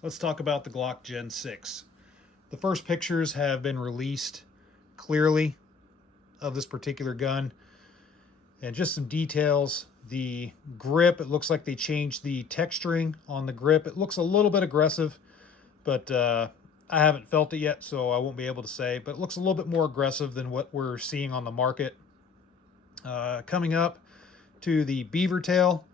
Let's talk about the Glock Gen 6. The first pictures have been released clearly of this particular gun, and just some details. The grip, it looks like they changed the texturing on the grip. It looks a little bit aggressive, but I haven't felt it yet, so I won't be able to say. But it looks a little bit more aggressive than what we're seeing on the market. Coming up to the beaver tail.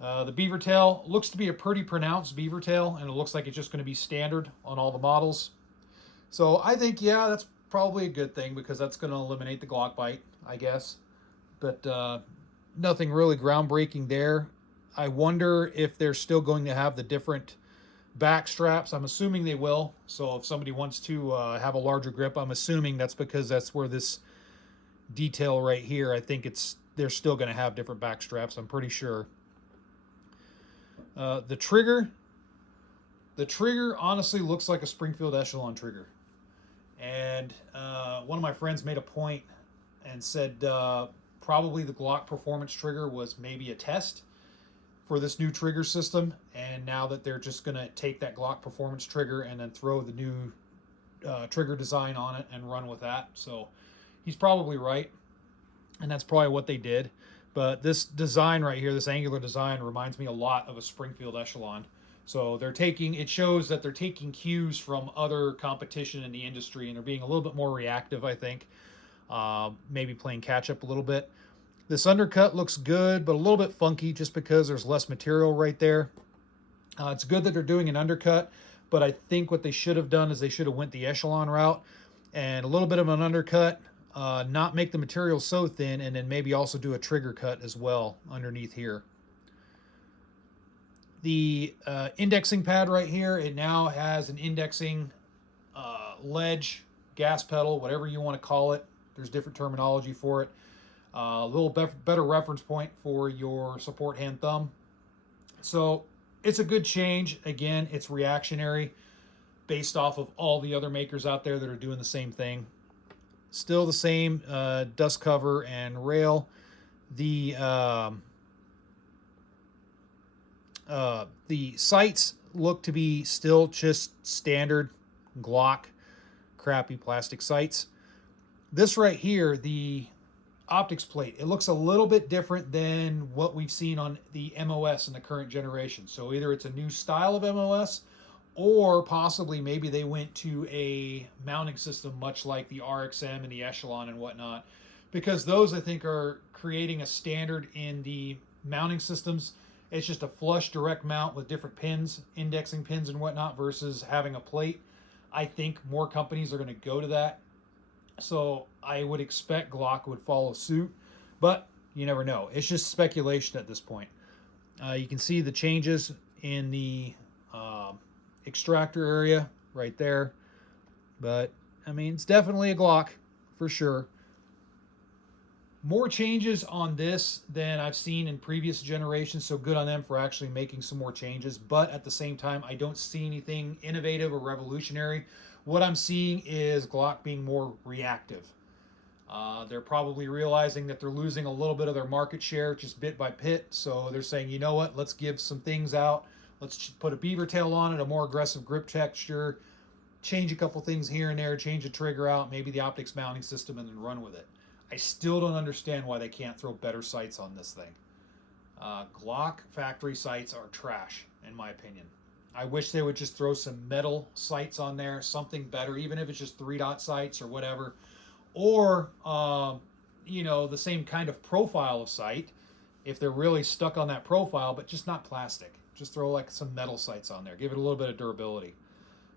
The beaver tail looks to be a pretty pronounced beaver tail, and it looks like it's just going to be standard on all the models. So I think, yeah, that's probably a good thing because that's going to eliminate the Glock bite, I guess. But nothing really groundbreaking there. I wonder if they're still going to have the different back straps. I'm assuming they will. So if somebody wants to have a larger grip, I'm assuming that's because that's where this detail right here, I think they're still going to have different back straps. I'm pretty sure. The trigger, honestly looks like a Springfield Echelon trigger. And one of my friends made a point and said probably the Glock Performance trigger was maybe a test for this new trigger system, and now that they're just going to take that Glock Performance trigger and then throw the new trigger design on it and run with that. So he's probably right, and that's probably what they did. But this design right here, this angular design, reminds me a lot of a Springfield Echelon. So it shows that they're taking cues from other competition in the industry, and they're being a little bit more reactive, I think. Maybe playing catch up a little bit. This undercut looks good, but a little bit funky just because there's less material right there. It's good that they're doing an undercut, but I think what they should have done is they should have went the Echelon route and a little bit of an undercut, not make the material so thin, and then maybe also do a trigger cut as well underneath here. The indexing pad right here, it now has an indexing ledge, gas pedal, whatever you want to call it. There's different terminology for it. A little better reference point for your support hand thumb. So it's a good change. Again, it's reactionary based off of all the other makers out there that are doing the same thing. Still the same dust cover and rail. The sights look to be still just standard Glock crappy plastic sights. This right here, the optics plate, it looks a little bit different than what we've seen on the MOS in the current generation. So either it's a new style of MOS, or possibly maybe they went to a mounting system much like the RXM and the Echelon and whatnot, because those I think are creating a standard in the mounting systems. It's just a flush direct mount with different pins, indexing pins and whatnot, versus having a plate. I think more companies are going to go to that. So I would expect Glock would follow suit, but you never know. It's just speculation at this point. You can see the changes in the extractor area right there, but I mean, it's definitely a Glock for sure. More changes on this than I've seen in previous generations, so good on them for actually making some more changes. But at the same time, I don't see anything innovative or revolutionary. What I'm seeing is Glock being more reactive. They're probably realizing that they're losing a little bit of their market share just bit by bit. So they're saying, you know what, let's give some things out. Let's put a beaver tail on it, a more aggressive grip texture, change a couple things here and there, change the trigger out, maybe the optics mounting system, and then run with it. I still don't understand why they can't throw better sights on this thing. Glock factory sights are trash, in my opinion. I wish they would just throw some metal sights on there, something better, even if it's just 3-dot sights or whatever. Or, the same kind of profile of sight, if they're really stuck on that profile, but just not plastic. Just throw like some metal sights on there. Give it a little bit of durability.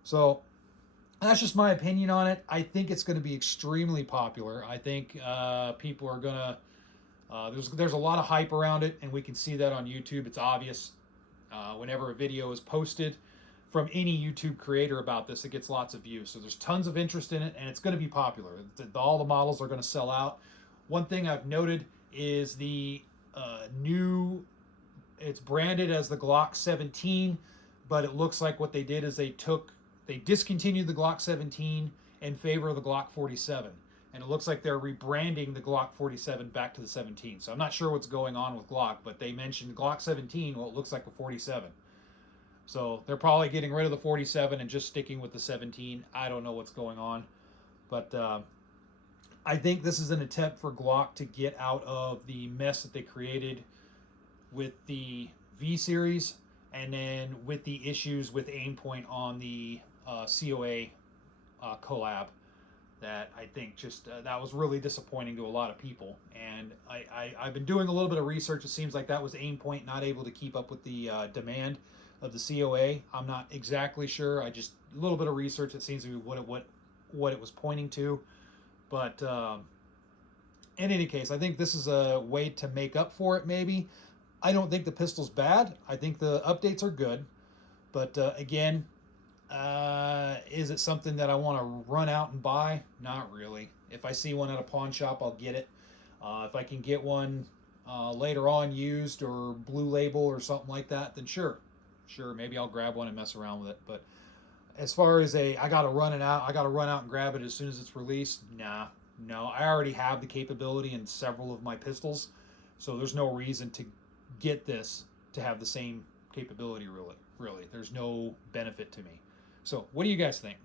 So that's just my opinion on it. I think it's going to be extremely popular. I think people are going to... there's a lot of hype around it, and we can see that on YouTube. It's obvious. Whenever a video is posted from any YouTube creator about this, it gets lots of views. So there's tons of interest in it, and it's going to be popular. All the models are going to sell out. One thing I've noted is the it's branded as the Glock 17, but it looks like what they did is they discontinued the Glock 17 in favor of the Glock 47. And it looks like they're rebranding the Glock 47 back to the 17. So I'm not sure what's going on with Glock, but they mentioned Glock 17. Well, it looks like a 47. So they're probably getting rid of the 47 and just sticking with the 17. I don't know what's going on, but I think this is an attempt for Glock to get out of the mess that they created with the V series, and then with the issues with Aimpoint on the COA collab. That I think just that was really disappointing to a lot of people. And I've been doing a little bit of research. It seems like that was Aimpoint not able to keep up with the demand of the COA. I'm not exactly sure. I just a little bit of research. It seems to be what it was pointing to. But in any case, I think this is a way to make up for it. Maybe I don't think the pistol's bad. I think the updates are good. But again, is it something that I want to run out and buy? Not really. If I see one at a pawn shop, I'll get it. If I can get one later on used or blue label or something like that, then sure. Sure, maybe I'll grab one and mess around with it. But as far as I gotta run it out, I gotta run out and grab it as soon as it's released. Nah, no. I already have the capability in several of my pistols, so there's no reason to get this to have the same capability. Really, there's no benefit to me. So, what do you guys think?